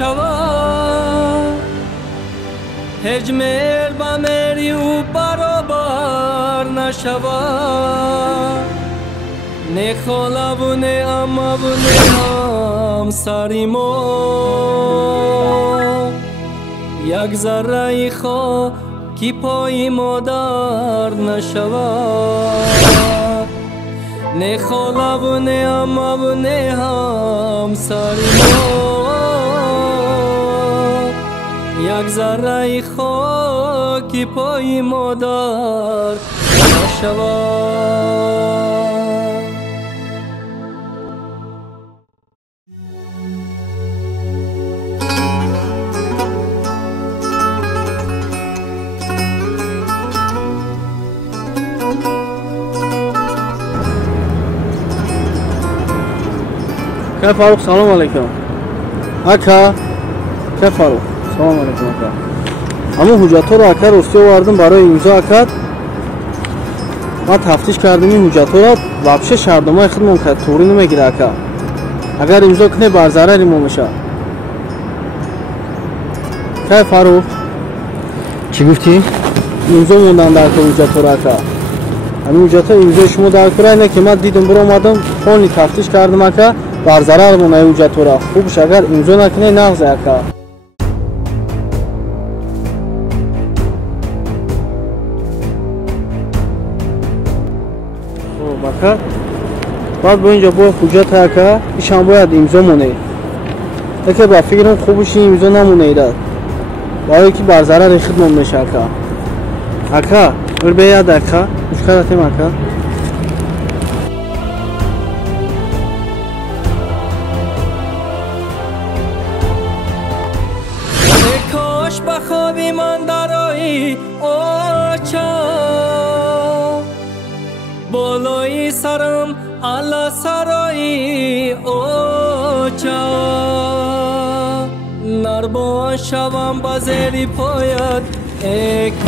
نشود هیچ مهر با مهری او برابر نشود نه خاله و نه عمه و نه همسری ما یک ذره خاکی پای مادر نشود نه خاله و نه عمه و نه همسری ما یک ذره خاکی پای مادر نشود. که فاروق سلام علیکم اکا که فاروق سلام علیکم اکا همون حجت ها رو اکا رستی آوردم برای امضا اکا ما تفتیش کردیم این حجت ها رو وابشه شهردامای خودمون که توری نمیگیره اکا اگر امضا کنه بر ضرری ما میشه که فاروق چی گفتی؟ امضا موندن در که حجت ها رو اکا همین حجت ها امضا شما در کره اینه که من دیدم برو آمدم خونی تفتیش کردم اکا بر ضرر مونه حجت را خوبش اگر امضا نکنه نغز اکا خب اکا بعد با اینجا با حجت اکا ایش هم باید امضا مونه اکا با فکرم خوبش امضا نمونه ایداد باید که بر ضرر خدمت میشه اکا اکا ور بیاد اکا مشکلاتیم اکا بخوابی من درایی آچا بالای سرم علا سرایی آچا نربان شوم بزیری پاید ای کاش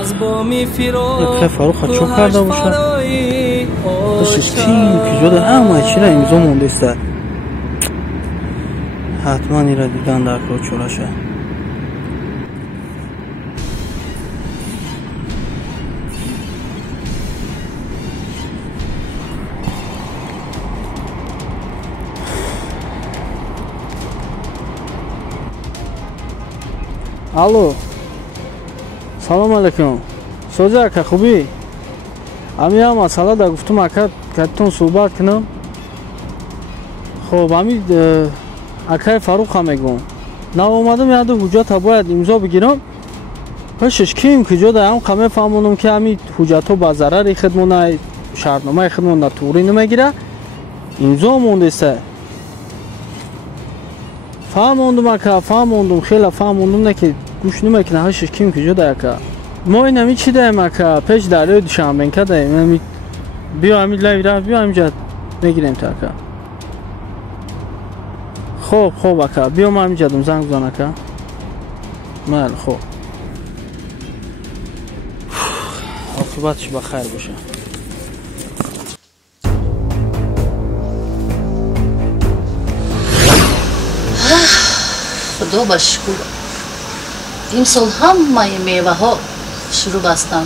از بامی فراق فاروق چون کرده باشه داشتش چیم که جده همه چی را امضا مونده است حتما این را دیدن در کار چوراشه الو سلام علیکم سوزه اکا خوبی؟ امی هم مسئله در گفتم اکا کتون صحبت کنم خب امی اکای فاروق هم میگم نه اومدم یاد حجت ها باید امضا بگیرم پشش کیم که جدا هم قمه فهمونم که امی حجت ها با ضرر خدمونه شرطنامه خدمونه توری نمیگیره امضا مونده سه فهموندم اکا فهموندم خیلی فهموندم نه که گوش نمیکنه هشش کیم که جدا اکا ما این همی چی دایم اکا پیش دریای دوشنبه که دایم بیا امی لایو رفت بیا امجد نگیریم تا اکا خوب اکا بیا ما همین جدم زنگ بزن اکا مال خوب عاقبتش بخیر باشه خدا بشکر امسال همه میوه ها شروع بستن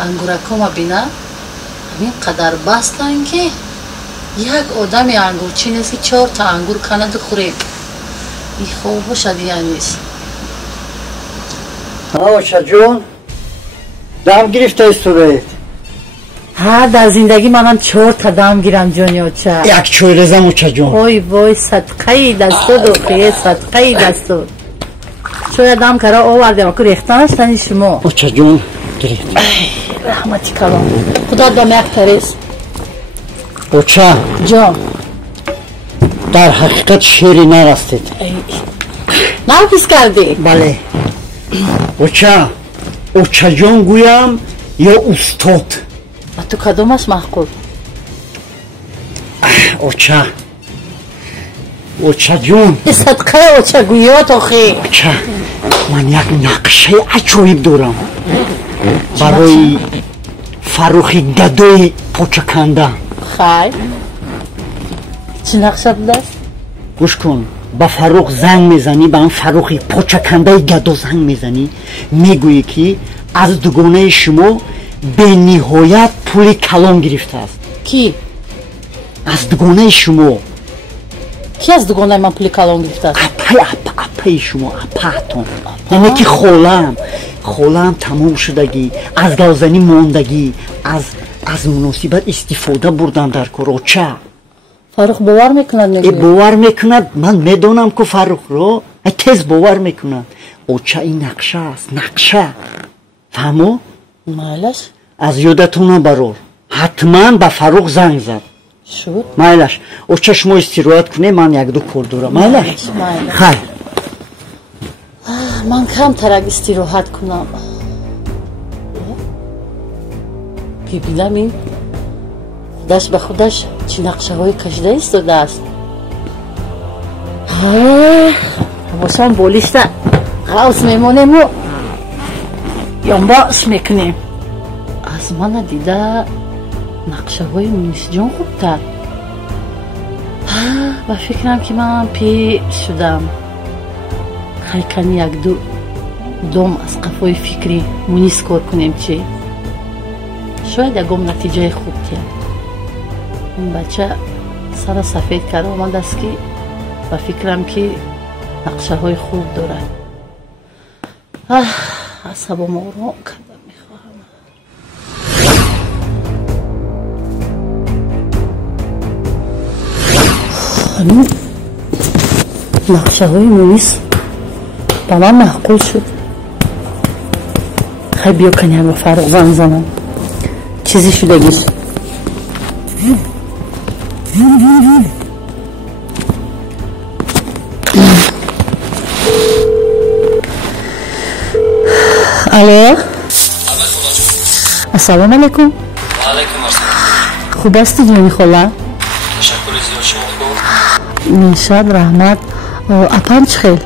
انگورکا ما بینا همین قدر بستن که یک آدم انگورچی نیست که 4 تا انگور کند خوریم این خوب باشد یا نیست اوچا جون دم گرفته استوریت ها در زندگی منم 4 تا دم گیرم جونی اوچا یک چوی رزم اوچا جون وای وای صدقه دستو دوخیه صدقه دستو چوی دم کرا آوردیم اکو ریختنش تنی شما اوچا جون گرفت رحمتی کلام خدا دم یک تریس اوچا جان در حقیقت شیری نرستید نرفیز کردی؟ بله اوچا جان گویم یا استاد و تو کدومش محقول؟ اوچا جون صدقه اوچا گویات آخی اوچا من یک نقشه عجایب دارم برای فروخی گدوی پوچکنده خیر چی نقشه بوده است؟ گوش کن با فروخ زنگ میزنی با اون فروخی پوچکنده گدو زنگ میزنی میگویی که از دوگانه شما به نهایت پول کلان گرفته است. کی؟ از دوگانه شما. کی از دوگانه من پول کلان گرفته است؟ اپای شما اپاتون. یعنی که خولم تمام شدگی از گلزنی موندگی از مناسبت استفاده بردن در کار. چه؟ فاروق باور میکند میگوید؟ باور میکند. من میدونم که فاروق رو تیز باور میکند. اوچه این نقشه است. نقشه فهمو؟ مالش از یادتون برور حتما به فاروق زنگ زد. شد؟ مالش اوچه شما استراحت کنه من یک دو کار دارم. مالش خیر من کم ترک استراحت کنم. ببینم این خودش به خودش چی نقشه های کشیده ایستاده است. حواسم بولیسته غوث میمونیم و ینباش میکنیم. از من دیده نقشه های مونیس جان خوب تر. با فکرم که من پی شدم. خیلی یک دو دوم از قفای فکری مونیس کار کنیم چی؟ شاید یکم نتیجه خوب تیر. این بچه سر سفید کرده آمد است که با فکرم که نقشه های خوب داره. عصبم آرام کرده میخواهم. همین نقشه های مونیس با من محقول شد. خیلی بیا کنیم با فاروق زنگ زنم چیزی شدگیش. الو السلام علیکم. و علیکم السلام. خوب هستی جانی خاله؟ تشکر زیاد. شما خوب؟ نشاد رحمت. اپم چه خیل؟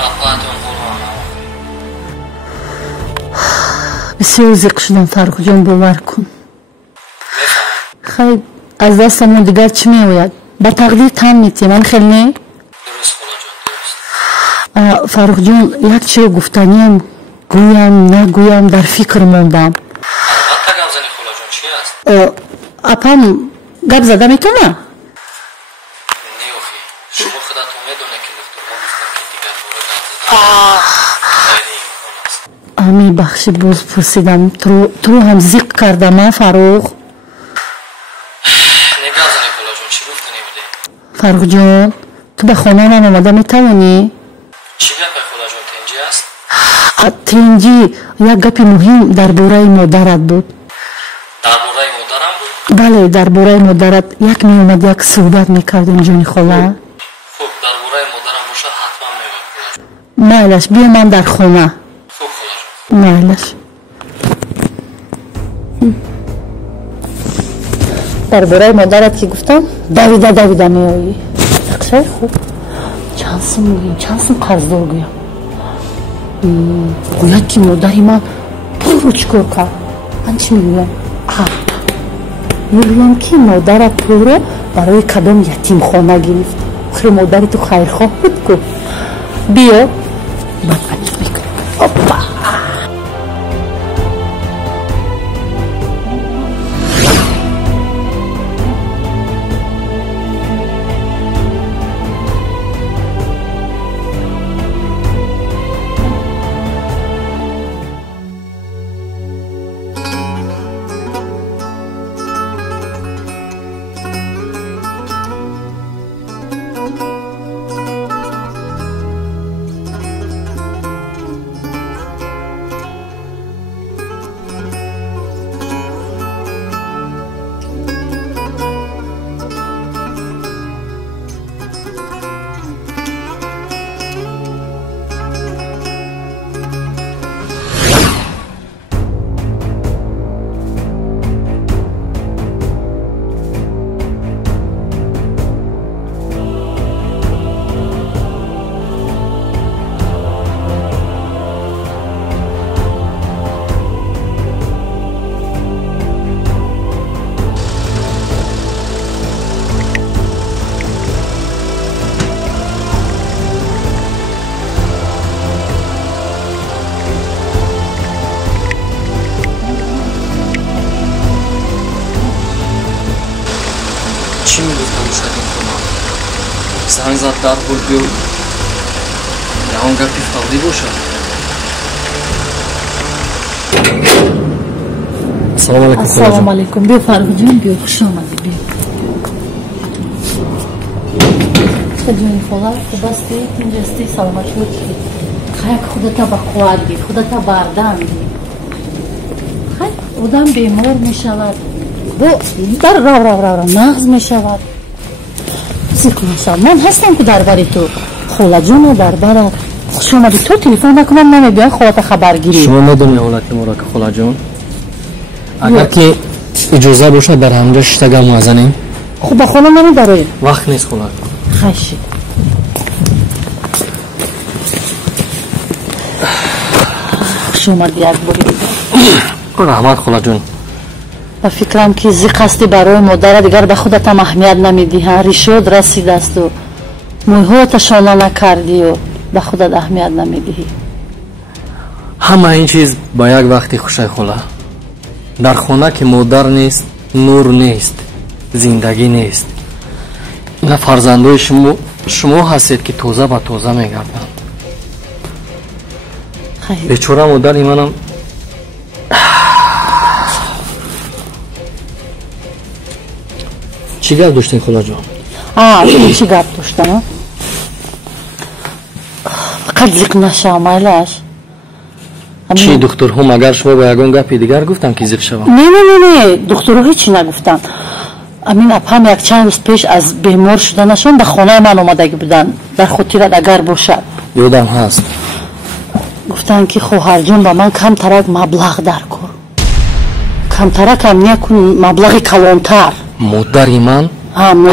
اپاتون قربانم. بسیار زیق شدم فاروق جان باور کن. خیلی از دستمون دیگر چی میآید؟ با تقدیر تن میتی من خیلی نه؟ درست خدا جان درست. فاروق جان یک چی گفتنیم گویم نگویم در فکر موندم. البته گم زنی خدا جان چی است؟ اپم گپ زده میتونه؟ نه اخی شما خودتون میدونه که دکترها گفتن که دیگر باره گم زدن خیلی امکان است. امی بخشی باز پرسیدم تو هم زیق کردم من فاروق. نگم زنی خدا جان چی گفتنی بوده؟ فاروق جان تو به خانه من آمده میتوانی؟ چی گپه خدا جان تنجی است؟ تنجی یک گپ مهم درباره مادرت بود. درباره مادرم بود؟ بله درباره مادرت یک میومد یک صحبت میکردیم جانی خاله. خب درباره مادرم باشه حتما میگم خدا جان. مالش بیا من در خانه. خب خدا جان. مالش درباره مادرت که گفتم دویده میایی. نقشه خوب چند سم میگیم چند سم قرضدار گویم. گوید که مادری من پول رو چکار کرد. من چی میگویم؟ میگویم که مادرت پول رو برای کدام یتیم خانه گرفت. آخر مادری تو خیرخواه بود که بیا بعد عجب میکنم. اپا زنگ زد در خورد بیو یهان گپی فوری باشد. السلام علیکم. السلام علیکم. بیا فرخ جون بیا، خوش آمدی. بیا جون خدا خوب استی؟ اینجا استی؟ سلامت باشی. خیلی خودتا با قوت بی، خودتا بردم بی. خیلی آدم بیمار می شود، در رو نغز می شود. سیکل میشم من هستم که درباره تو خاله جون درباره خوش آمدی. تو تلفن نکنم نمی بیان خالت خبر گیری. شما ندونی حالت ما را که خاله جون؟ اگر که اجازه باشه در همجا شتگم موازنیم. خب با خاله نمی داره وقت نیست خاله. خیشی خوش آمدی یک باری. رحمت خاله جون. با فکرم که زی قصدی برای مادر دیگر به خودت هم اهمیت نمیدی ها. ریشود رسیده است و مویهایت شانه نکردی و به خودت اهمیت نمیدی. همه این چیز با یک وقتی خوشه خاله. در خانه که مادر نیست نور نیست، زندگی نیست. نه فرزندای شما هستید که توزه به توزه میگردن. بیچاره مادر منم چی گپ داشتین خاله جان؟ چی گپ داشتم؟ فقط زیق نشو مایلش. چی دکترها مگر شما با یگان گپی دیگر گفتم که زیق شوم؟ نه دکترها هیچی نگفتن. امین اپام یک چند روز پیش از بیمار شدنشون به خانه من آمدگی بودن. در خاطرت اگر باشد یادم هست. گفتن که خواهر جون با من کم ترک مبلغ در کن، کم ترک هم نیکن مبلغ کلانتر. مادری من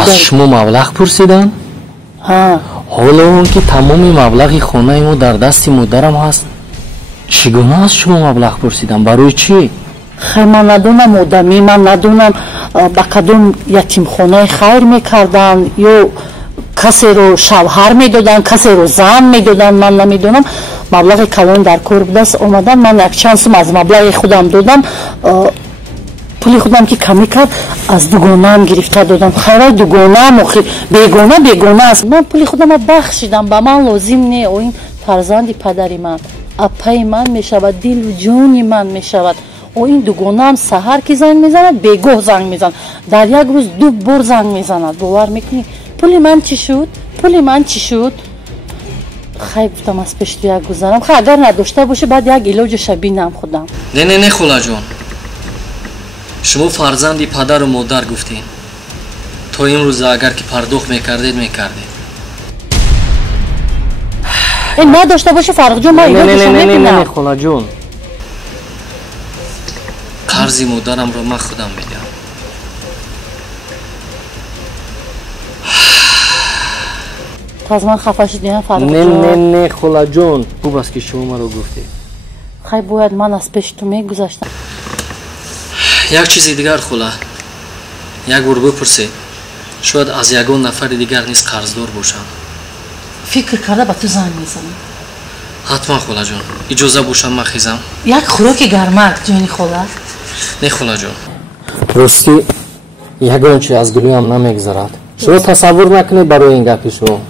از شما مبلغ پرسیدن؟ حالا اون که تمام مبلغ خانه ما در دست مادرم هست، چگونه از شما مبلغ پرسیدن؟ برای چی؟ خیر من ندونم آدمی، من ندونم با کدوم یتیم خانه خیر میکردن یا کسی رو شوهر میدادن کسی رو زن میدادن. من نمیدونم. مبلغ کلان در کار بدست آمدن. من یک چند سوم از مبلغ خودم دادم. پولی خودم که کمی کرد از دوگانه هم گرفته دادم. خیلی دوگانه هم بیگانه است. من پولی خودم رو بخشیدم. به من لازم نه. این فرزند پدری من اپای من میشود، دل و جانی من میشود. این دوگانه هم سحر که زنگ میزند بیگاه زنگ میزند، در یک روز 2 بار زنگ میزند. باور میکنی؟ پولی من چی شد؟ خیلی گفتم از پشت یک گذارم. خیلی اگر نداشته باشه بعد یک علاج شبینم خودم. نه خاله جان، شما فرزندی پدر و مادر گفتین. تا امروز اگر که پرداخت میکردید این نداشته باشه فرق جون. من نه خاله جون، قرض مادرم رو من خودم میدم. تا از من خفه شدی فرق جون؟ نه خاله جون، خوب است که شما من رو گفتی. خیلی باید من از پیش تو میگذاشتم. یک چیزی دیگر خاله، یک بار بپرسید شاید از یگان نفر دیگر نیست قرضدار باشم. فکر کرده با تو زنگ میزنم. حتما خاله جون، اجازه باشم من خیزم. یک خوراک گرمک جونی خاله. نه خاله جون، راستی یگان چی از گلویم نمیگذرد. شما تصور نکنید برای این گپی شما،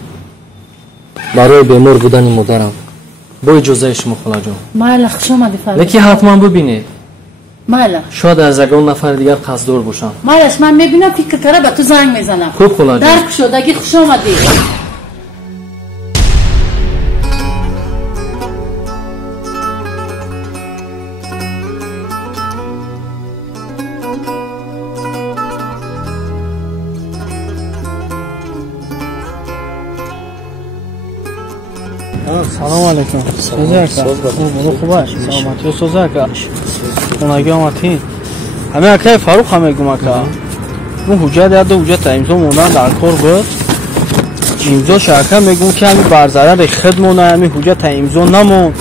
برای بیمار بودن مادرم. با اجازه شما خاله جون. مالا خوش اومدی فردا. نکی حتما ببینید. مالا شاید از یگان نفر دیگر قصددار باشم. مالش من میبینم فکر کرده با تو زنگ میزنم. خوب خاله جون. درک شد. اگه خوش اومدی. سلام علیکم. خوبه؟ سلامتی سوزاکا. خونگی آمدین؟ همه اکای فاروق همه گمکا. اون حجت یا دو حجت امضا موندن در کار بود. امضا شرکت میگم که همین بر ضرر خدمونه، همین حجت امضا نمون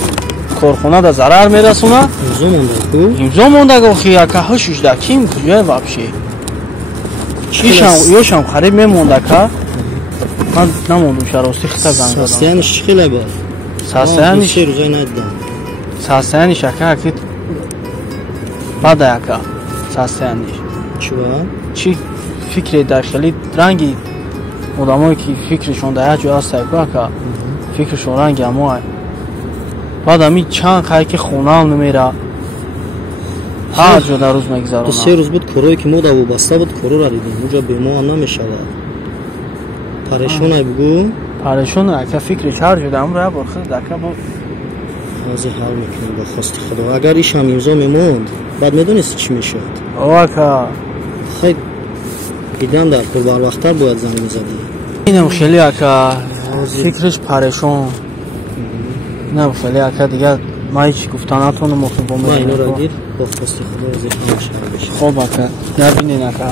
کارخونه دا ضرر میرسونه. امضا مونده که خیلی اکاها 16 کیم کجای وابشی یوشم خریب میمونده که من نموندم شراستی خطا زنگ دادم. ساستیانش خیلی با ساستیانش روزای ندادم. ساستیانش اکا بعد اکا ساستیانش چی؟ چی فکر داخلی رنگی одамое ки фикришон дар як ҷо аст ака фикришон ранги ҳамоай баъд ҳамин чанд қай ки хонаам намера ҳар ҷо дар рӯз мегузаронам. 2-3 рӯз буд корое ки мо дар вобаста буд корора дидем уҷа бемоа намешавад. Парешонай бугу? Парешон ака фикри ҳар ҷо дар амро борхид ака бо ҳозир ҳал мекунем ба хости худо. Агар ишам имзо мемонд баъд медонисти чӣ мешавад? о ака хай идан дар кор барвақттар бояд занг мезадӣ. инам хеле ака фикриш парешон инам хеле ака дигар ман ҳеҷ гуфта натонам охир бо ма иноро гир бо хости худо ҳозир ҳамаш ҳал бешавад. хоб ака набинен ака.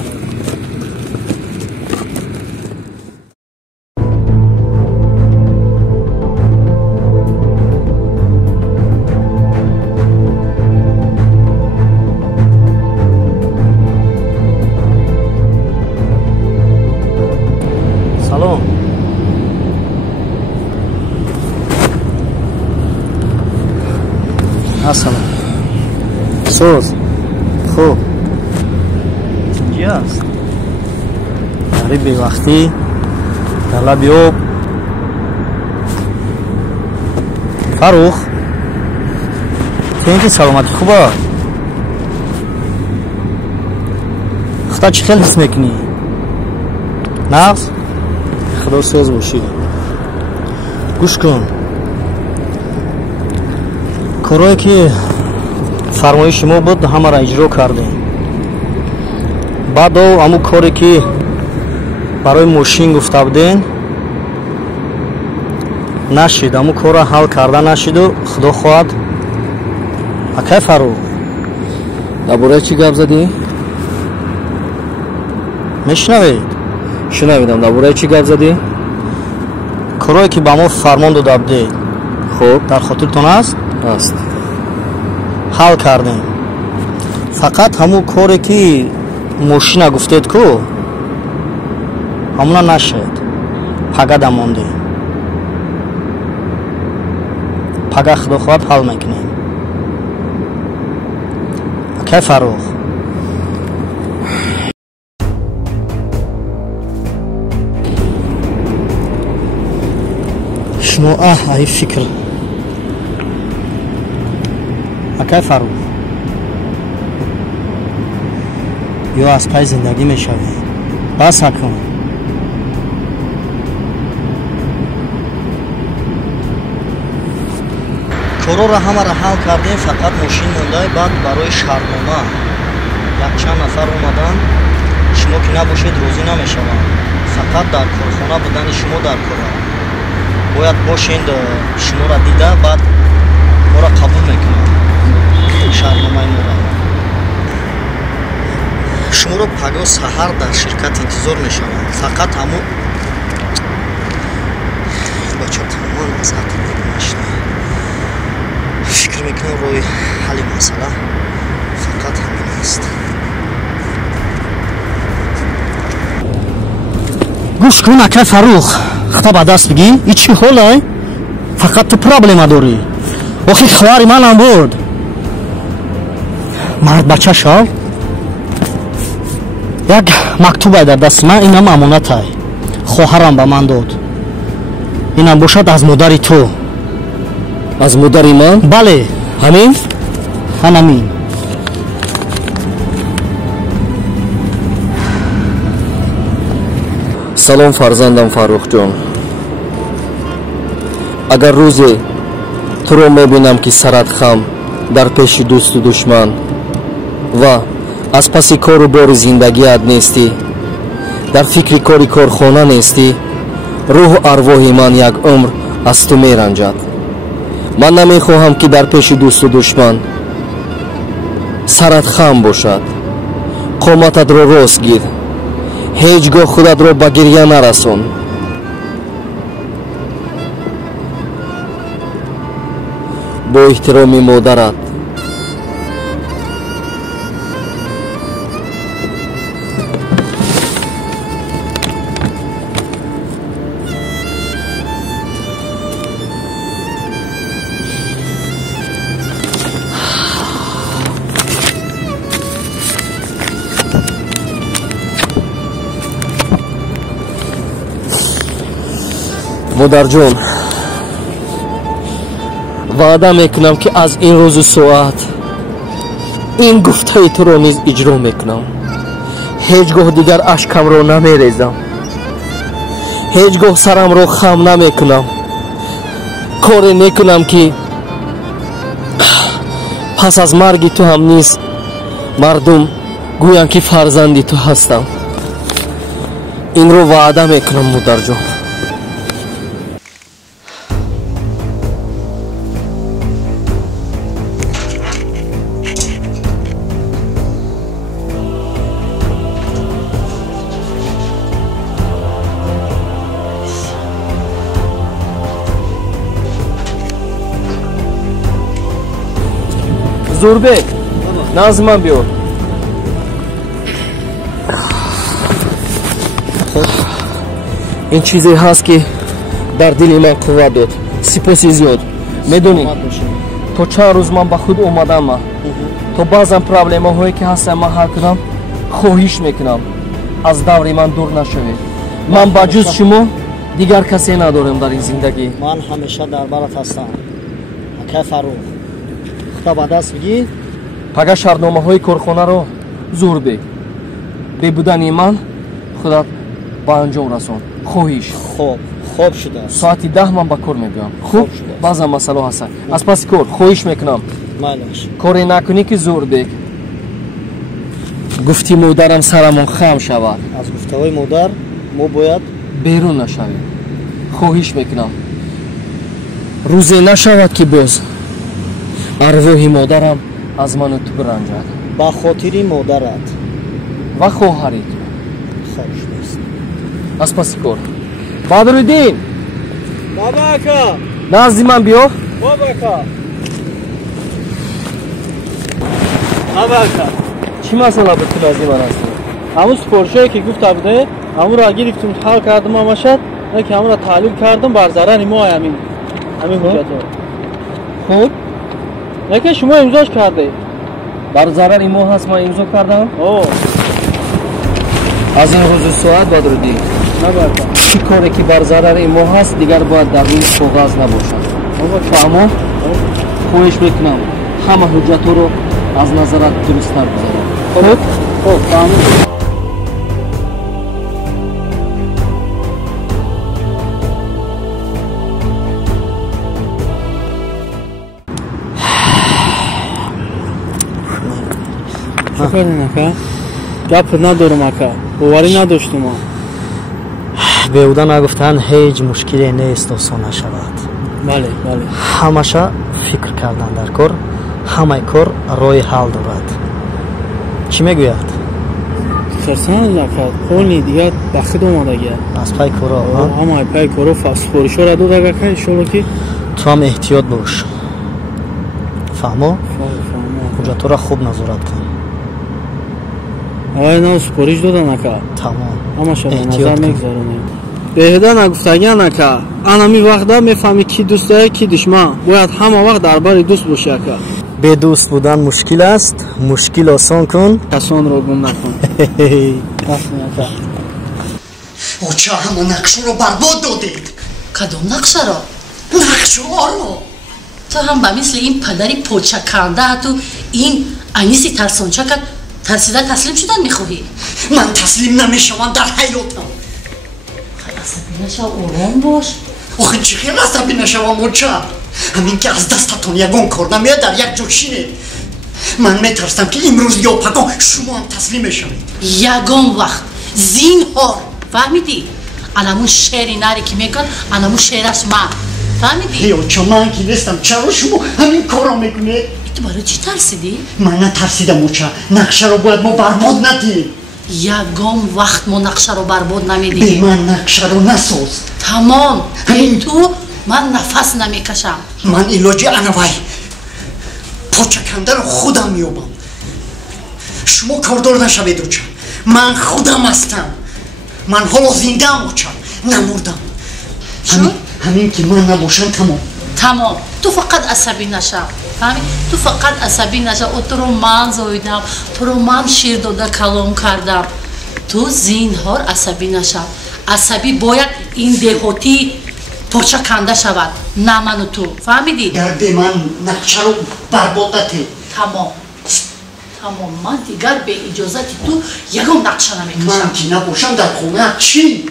салом. ассалом соз хуб чӣ аст дари бевақтӣ дар лаби об фарух тен ки саломатӣ хуба худа чӣ хел ҳис мекунӣ нағз худо соз бошӣ гӯш кун корое ки фармоиши мо буд ҳамаро иҷро кардем баъдо ҳамун коре ки барои мошин гуфта будем нашид ҳамун корро ҳал карда нашиду худо хоҳад акай фарух дар бораи чӣ гап задӣ мешунавед шунавидам дар бораи чӣ гап задӣ корое ки ба мо фармон дода будед хуб дар хотиртон аст аст ҳал кардем фақат ҳамун коре ки мошина гуфтед ку ҳамуна нашед пагада мондем пага худо хоҳад ҳал мекунем акай фарух шумо аҳ фикр акай фарух ё аз пай зиндагӣ мешавӣ бас акун корора ҳамаро ҳал кардем фақат мошин мондай баъд барои шартнома якчанд нафар омадан шумо ки набошед розӣ намешаванд фақат дар корхона будани шумо дар кора бояд бошед шуморо дида баъд моро қабул мекунанд шартномаи моро шуморо паго саҳар дар ширкат интизор мешаванд фақат ҳамун бача тамоман мазҳаб нашна фикр мекунам роҳи ҳалли масъала фақат ҳамин аст гӯш кун акай фарух хата ба даст бигӣ и чӣ ҳолай фақат ту проблема дорӣ охир хоҳари манам буд мард бача шав як мактубай дар дасти ман инам амонатай хоҳарам ба ман дод инам бошад аз модари ту аз модари ман бале ҳамин ҳанамин салом фарзандам фаррухҷон агар рӯзе туро мебинам ки сарат хам дар пеши дӯсту душман ва аз паси кору бори зиндагият нестӣ дар фикри кори корхона нестӣ рӯҳу арвоҳи ман як умр аз ту меранҷад ман намехоҳам ки дар пеши дӯсту душман сарат хам бошад қомататро рост гир ҳеҷ гоҳ худатро ба гирья нарасон бо эҳтироми модарат مادرجان وعده میکنم که از این روز و ساعت این گفته تو را نیز اجرا میکنم. هیچگاه دیگر اشکم را نمیریزم، هیچگاه سرم را خم نمیکنم. کاری میکنم که پس از مرگ تو هم نیست مردم گویند که فرزندی تو هستم. این رو وعده میکنم مادرجان. زوربک نزد من بیار. این چیزی هست که در دل من قوت داد. سپاسی زیاد. میدونی تو چند روز من به خود اومدم، تو بعضا پرابلم هایی که هست من حل کنم. خواهش میکنم از دور من دور نشوید. من با جز شما دیگر کسی ندارم در این زندگی. من همیشه در برات هستم. اکای فاروق خدا با دست بگی. پگه شرطنامه های کارخانه رو زور بگ. به بودن من خدا با انجام رسون. خواهش. خوب شده. ساعتی 10 من با کار میبیام. خوب شده. بعضا مسئله هست. از پس کار خواهش میکنم. مالش. کاری نکنی که زور بگ. گفتی مادرم سرمون خم شود. از گفته های مادر ما باید بیرون نشویم. خواهش میکنم روزی نشود که باز ارواح مادرم از من و تو برنجد. با خاطری مادرت و خواهرت. خوش نیست. از پس کار. بدرالدین بابا اکا نزدی من بیا. بابا اکا بابا اکا چی مسئله بود تو نزدی من هستی؟ همون سپورشایی که گفته بوده همون را گرفتم حل کردم همشد که همون را تحلیل کردم بر ضرر ما همین حجت ها. خوب که شما امضاش کرده بر ضرر ما هست. ما امضا کردم. از این روز ساعت بدرالدین چی کاری که بر ضرر ما هست دیگر باید در این کاغذ نباشد. فهمو؟ خواهش میکنم همه حجت رو از نظرت درست تر بذارم. خوب فهمو. چه کردین اکا؟ گپ ندارم اکا. باوری نداشتم. بیهوده نگفتن هیچ مشکلی نیست آسان نشود. بله. همشه فکر کردن در کار. همه کار رای حل دارد. چی میگوید؟ ترسان اکا قولی دیگر بخید اومده گه از پای کارا. همه پای کارا سفارش را داد اگه که انشالله که تو هم احتیاط باش. فهمو؟ حجت را خوب نظارت کن. آیا نه سپارش دادن اکا؟ تمام. همه شده نظر میگذارونیم. بهده نگفتگی اکا انمی وقت میفهمی کی دوست داره کی دشمن. باید همه وقت درباره دوست باشه اکا. به دوست بودن مشکل است. مشکل آسان کن کسان رو گم نکن. او چه همه نقشه رو برباد دادید. کدوم نقشه را؟ نقشه ها رو. تو هم به مثل این پدری پوچه کنده تو این انیسی ترسانچه که ترسیده تسلیم شدن میخواهی؟ من تسلیم نمیشوم در حیاتم. خیلی عصبی نشو آرام باش. آخه چی خیلی عصبی نشوم موچه؟ همین که از دستتون یگان کار نمیاد در یک جا شینید. من میترسم که امروز یا پگاه شما هم تسلیم میشوید. یگان وقت زینهار فهمیدی؟ الامون شعری نری که میکن الامون شعرش من فهمیدی؟ یا چه من که نیستم چرا شما همین کارا میکنید؟ تو برای چی ترسیدی؟ من نترسیدم موچه. نقشه رو باید ما برباد ندیم. یگان وقت ما نقشه رو برباد به نمیدیم. من نقشه رو نساز. تمام به تو من نفس نمیکشم. من ایلاجی انوای پوچه کنده رو خودم میابم. شما کاردار نشوید اوچه. من خودم هستم. من حالا زنده ام اوچه نمردم. همین که من نباشم تمام. تو فقط عصبی نشو فهمی؟ تو فقط عصبی نشو. تو رو من زاییدم، تو رو من شیر داده کلام کردم. تو زینهار عصبی نشو. عصبی باید این دهاتی پاچه کنده شود. نه من و تو. فهمیدی؟ گرده من نقشه رو بربادته. تمام. من دیگر به اجازت تو یکم نقشه نمیکشم. من که نباشم در خونه چی؟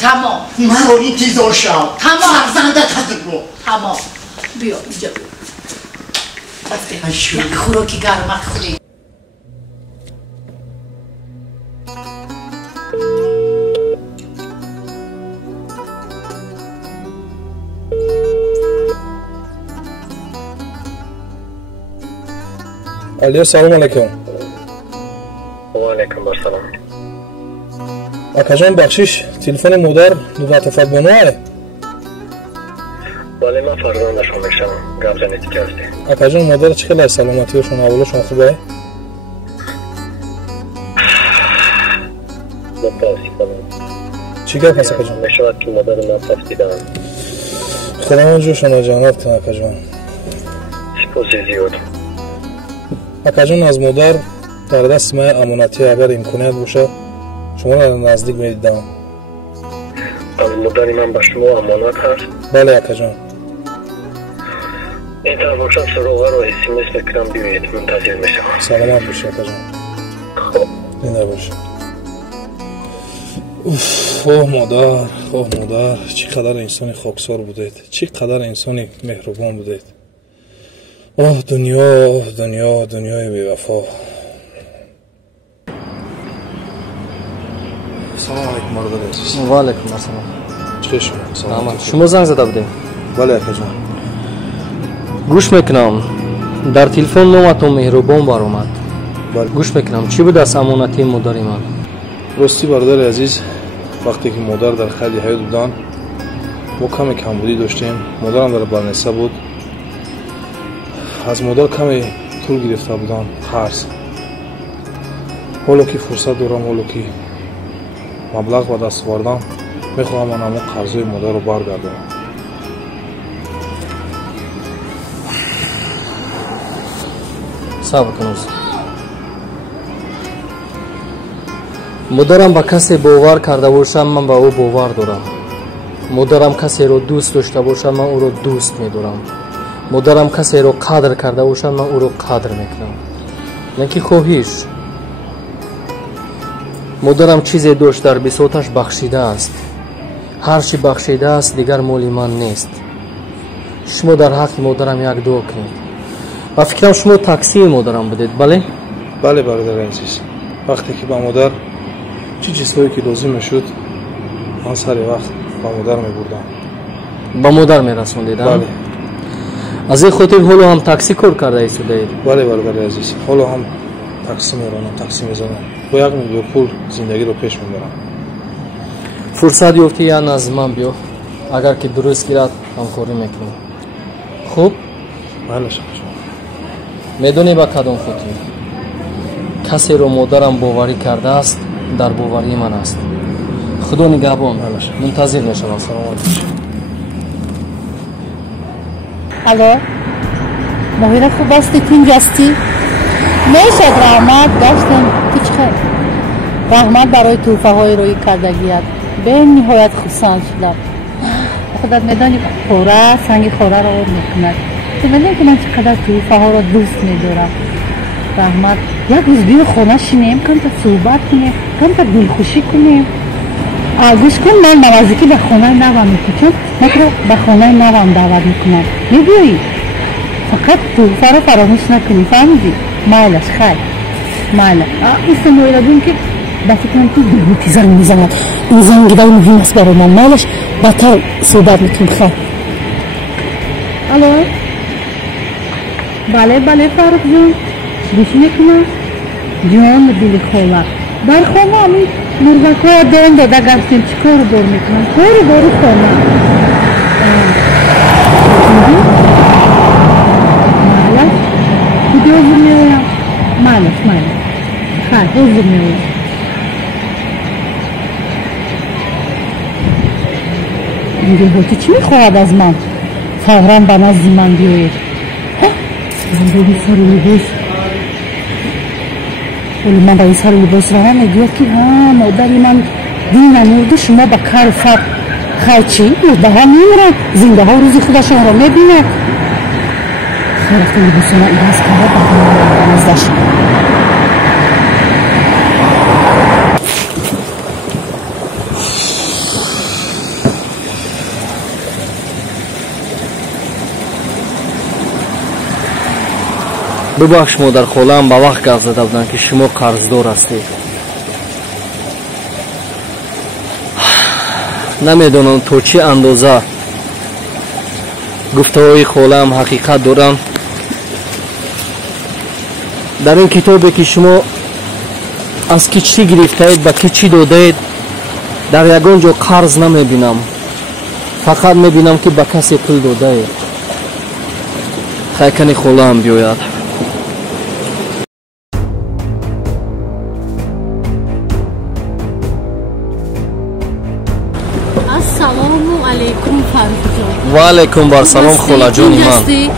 تمام. من رو انتظار شم. تمام. فرزنده تدر رو. تمام. بیا اینجا. یک خوراکی گرمک خوری. علیه سلام علیکم. و علیکم السلام. اکاجان بخشش تلفن مادر نوبت فدبانوه. بله من فرزندشون میشم. گپ زنیتی که هستی. اکاجان مادر چقدر سلامتیشون اولشون خوبه؟ متاسفانه. چی گپ هست اکاجان؟ میشود که مادر من تفسیدم. خدا من جوشون جانت کنه اکاجان. سپاسی زیاد. اکاجان از مادر در دست من امانتی اگر امکانیت باشه شما را نزدیک میدیدم. از مادر من به شما امانت هست؟ بله اکاجان. این طرف باشم سراغه رو اسمس بکرم بیوید منتظر میشم. سلامت باشه اکاجان. خب زنده باشه. اوه مادر چقدر انسانی خاکسار بودید، چقدر انسانی مهربان بودید. اوه دنیای بی وفا. سلام علیکم مادر عزیز. و علیکم السلام. چه شما؟ شما زنگ زده بودین؟ بله اکاجان. گوش میکنم در تلفن نامتون مهربان بر اومد. بله. گوش میکنم چی بود از امانتی مادر من؟ راستی برادر عزیز وقتی که مادر در قید حیات بودن ما کمی کمبودی داشتیم. مادرم در برنسه بود. از مادر کمی پول گرفته بودم قرض. حالا که فرصت دارم، حالا که مبلغ به دست آوردم میخواهم من همون قرضای مادر رو برگردانم. صبر کن. مادرم با کسی باور کرده باشم من با او باور دارم. مادرم کسی رو دوست داشته باشم من او رو دوست می‌دارم. مادرم کسی رو قدر کرده باشم من او رو قدر میکنم. نه که خواهیش. مادرم چیزی داشت در بساطش بخشیده است. هر چی بخشیده است دیگر مال من نیست. شما در حق مادرم یک دعا کنید. و فکرم شما تاکسی مادرم بودید. بله؟ بله برادر عزیز. وقتی که با مادر چی چیزهایی که لازم میشد من سر وقت با مادر میبردم. با مادر میرسوندید؟ بله. از این خاطر حالا هم تاکسی کار کرده ایستادید؟ بله برادر عزیز. حالا هم تاکسی میرانم، تاکسی میزنم. با یک مقدار پول زندگی رو پیش میبرم. فرصت یافتی یا نزد من بیا. اگر که درست گیرد همکاری میکنم. خوب؟ بله شما. میدونی با کدام خاطر؟ کسی رو مادرم باوری کرده است در باوری من است. خدا نگهبان. منتظر میشم. سلام علیکم. الو مهیر خوب هستی؟ تینج هستی؟ میشد رحمت داشتم. تو چخیر؟ رحمت برای توفه های روی کردگیت به نهایت خوشحال شدم. خودت میدانی خوره سنگ خوره رو آب میکند. تو میدونی که من چقدر توفه ها رو دوست میدارم. رحمت یک روز بیا خونه شینیم کم تا صحبت کنیم، کم تا دلخوشی کنیم. گوش کن من نوازکی به خونه نوام میکنم. من تو به خونه نوام دعوت میکنم. میبیایی فقط توفه رو فراموش نکنی. فهمیدی؟ مالش خیر ماله ایسا مویره بیم که بسی کنم تو دلوتی زنگ میزند. این زنگی دای مهم است برای من. مالش بطر صحبت میکنم. خیر الو بله فاروق جون گوش میکنم جان دل خواه بر خونه همین مرغک های دارم داده گفتیم چی کار دار میکنم کار داری خونه مالش کدی حضور میویم مالش خیر حضور میویم میگه تو چی میخواهد از من فورا به نزد من بیاید زندگی سر لباس ولی من با این سر لباس را میگوید که ها مادری من دین نمورده شما با کار فقر خیر چی؟ مرده ها میمیرن، زنده ها روزی خودشان را میبینن. خیر وقتی لباسونه این هست کرده با مزدش. ببخش مادر خاله‌ام با وقت گفت زده بودن که شما قرضدار هستید. نمیدونم تو چه اندازه گفته‌های خاله‌ام حقیقت دارن. در این کتابی که شما از کچی گرفتید به کچی دادید در یگان جا قرض نمیبینم، فقط میبینم که به کسی پول دادید. خیکنی خاله‌ام بیاید. السلام علیکم فرزاد جان. و علیکم بر سلام خاله جان من.